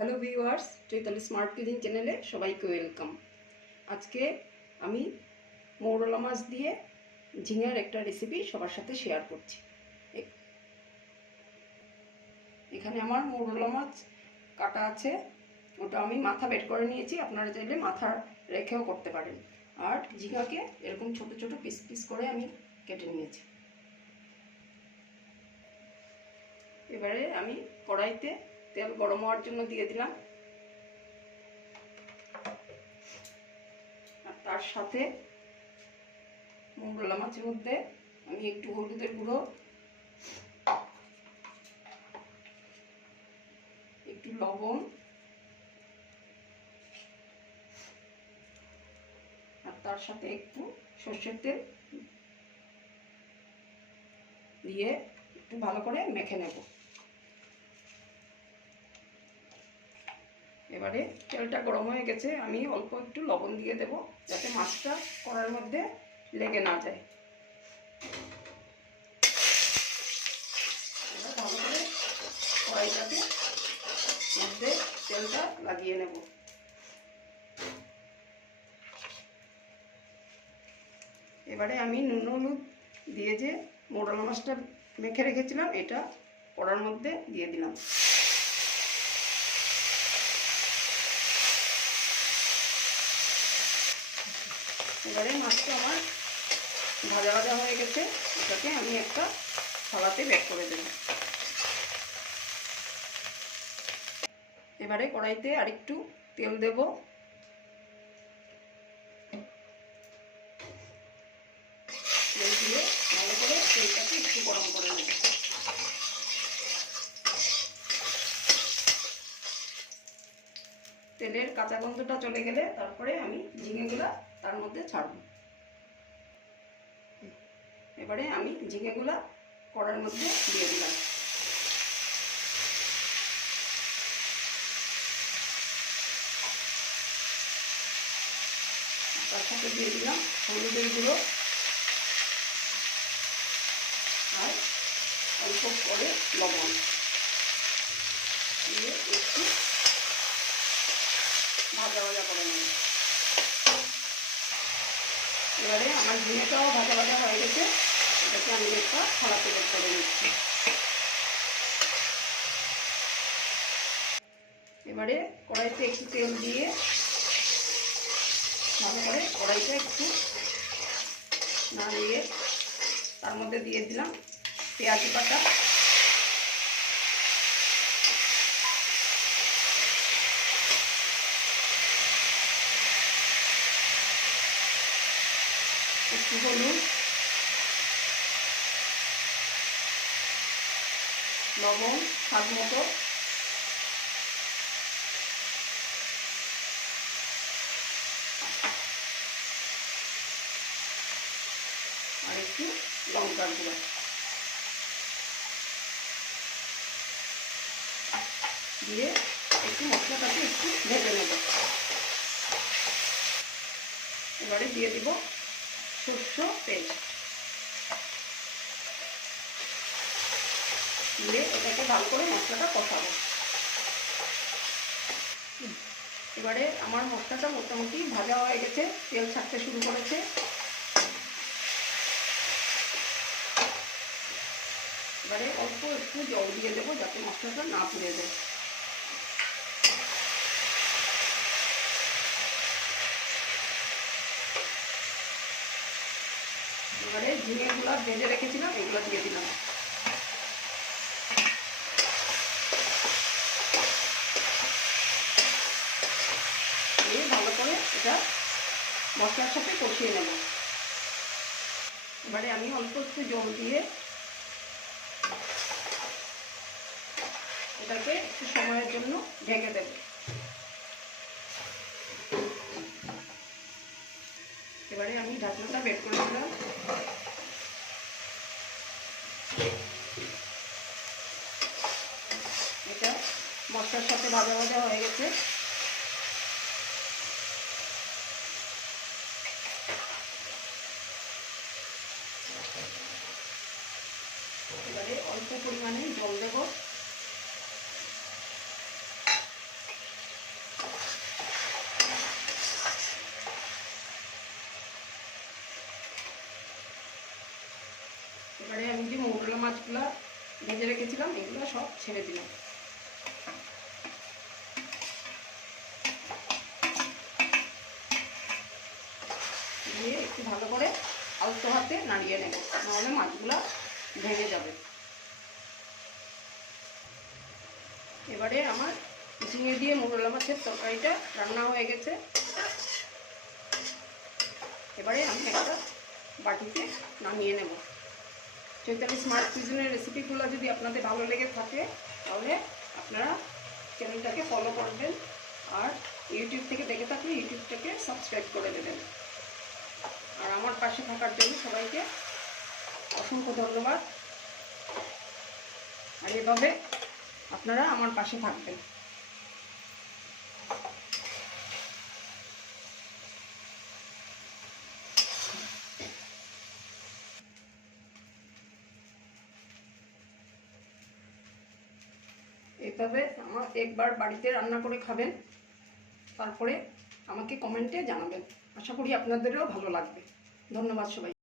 Hello viewers, Chaitali smart kitchen চ্যানেলে সবাইকে welcome. আজকে আমি মৌরলা মাছ দিয়ে ঝিঙার একটা রেসিপি সবার সাথে শেয়ার করছি। এখানে আমার মৌরলা মাছ কাটা আছে, ওটা আমি মাথা বের করে নিয়েছি। আপনারা চাইলে মাথা রেখেও করতে পারেন। আর ঝিঙাকে এরকম ছোট ছোট পিস পিস করে আমি কেটে নিয়েছি। এবারে আমি কড়াইতে তেল গরম হওয়ার জন্য দিয়ে দিলাম। আর তার সাথে মৌরলা মাছের মধ্যে আমি একটু হলুদের গুঁড়ো, একটু লবণ আর তার সাথে একটু সর্ষের তেল দিয়ে একটু ভালো করে মেখে নেব। এবারে তেলটা গরম হয়ে গেছে, আমি অল্প একটু লবণ দিয়ে দেব যাতে মাছটা কড়াইয়ের মধ্যে লেগে না যায়। এবার ভালো করে কড়াইটাকে মধ্যে তেলটা লাগিয়ে নেব। এবারে আমি নুন হলুদ দিয়ে যে মৌরলা মাছটা মেখে রেখেছিলাম এটা কড়ার মধ্যে দিয়ে দিলাম। এবারে মাছটা আমার ভাজা ভাজা হয়ে গেছে, এটাকে আমি একটা থালাতে ব্যাক করে দেব। এবারে কড়াইতে আরেকটু তেল দেব। তেল দিয়ে ভালো করে তেলটাকে একটু গরম করে নেব। তেলের কাঁচা গন্ধটা চলে গেলে তারপরে আমি ঝিঙেগুলা তার মধ্যে ছাড়ব। এবারে আমি ঝিঙেগুলা কড়ার মধ্যে দিয়ে দিলাম। তার সাথে দিয়ে দিলাম হলুদের গুঁড়ো আর অল্প করে লবণ দিয়ে একটু ভাজা ভাজা করে নেব। এবারে আমার ঝিঙেটাও ভাজা ভাজা হয়ে গেছে, এটাকে আমি একটা থালাতে বের করে নিচ্ছি। এবারে কড়াইতে একটু তেল দিয়ে ভালো করে কড়াইটা একটু নাড়িয়ে তার মধ্যে দিয়ে দিলাম পেঁয়াজ বাটা, একটু হলুদ, লবণ স্বাদ মতো, আর একটু লঙ্কার গুঁড়ো দিয়ে একটু মশলাটাকে একটু ভেজে নেব। এবারে দিয়ে দিব সরষে পেস্ট, দিয়ে এটাকে ভালো করে মশলাটা কষাবো। এবারে আমার মশলাটা মোটামুটি ভাজা হয়ে গেছে, তেল ছাড়তে শুরু করেছে। এবারে অল্প একটু জল দিয়ে দেবো যাতে মশলাটা না পুড়ে যায়। এবারে ঝিঙেগুলো ভেজে রেখেছিলাম এগুলো দিয়ে দিলাম। দিয়ে ভালো করে এটা মশলার সাথে কষিয়ে নেব। এবারে আমি অল্প একটু জল দিয়ে এটাকে একটু সময়ের জন্য ঢেকে দেব। এবারে আমি ঢাকনাটা বের করে দিলাম। এটা মশলার সাথে ভাজা ভাজা হয়ে গেছে। এবারে অল্প পরিমাণে জল দেব। মাছগুলো ভেজে রেখেছিলাম এগুলো সব ছেড়ে দিলাম। দিয়ে একটু ভালো করে আলতো হাতে নাড়িয়ে নেব, নাহলে মাছগুলো ভেঙে যাবে। এবারে আমার ঝিঙে দিয়ে মোরলা মাছের তরকারিটা রান্না হয়ে গেছে। এবারে আমি একটা বাটিতে নামিয়ে নেব। চৈতালি স্মার্ট কিচেনের রেসিপিগুলো যদি আপনাদের ভালো লেগে থাকে তাহলে আপনারা চ্যানেলটাকে ফলো করবেন, আর ইউটিউব থেকে দেখে থাকলে ইউটিউবটাকে সাবস্ক্রাইব করে দেবেন। আর আমার পাশে থাকার জন্য সবাইকে অসংখ্য ধন্যবাদ। আর এভাবে আপনারা আমার পাশে থাকবেন। এইভাবে আমার একবার বাড়িতে রান্না করে খাবেন, তারপরে আমাকে কমেন্টে জানাবেন। আশা করি আপনাদেরও ভালো লাগবে। ধন্যবাদ সবাই।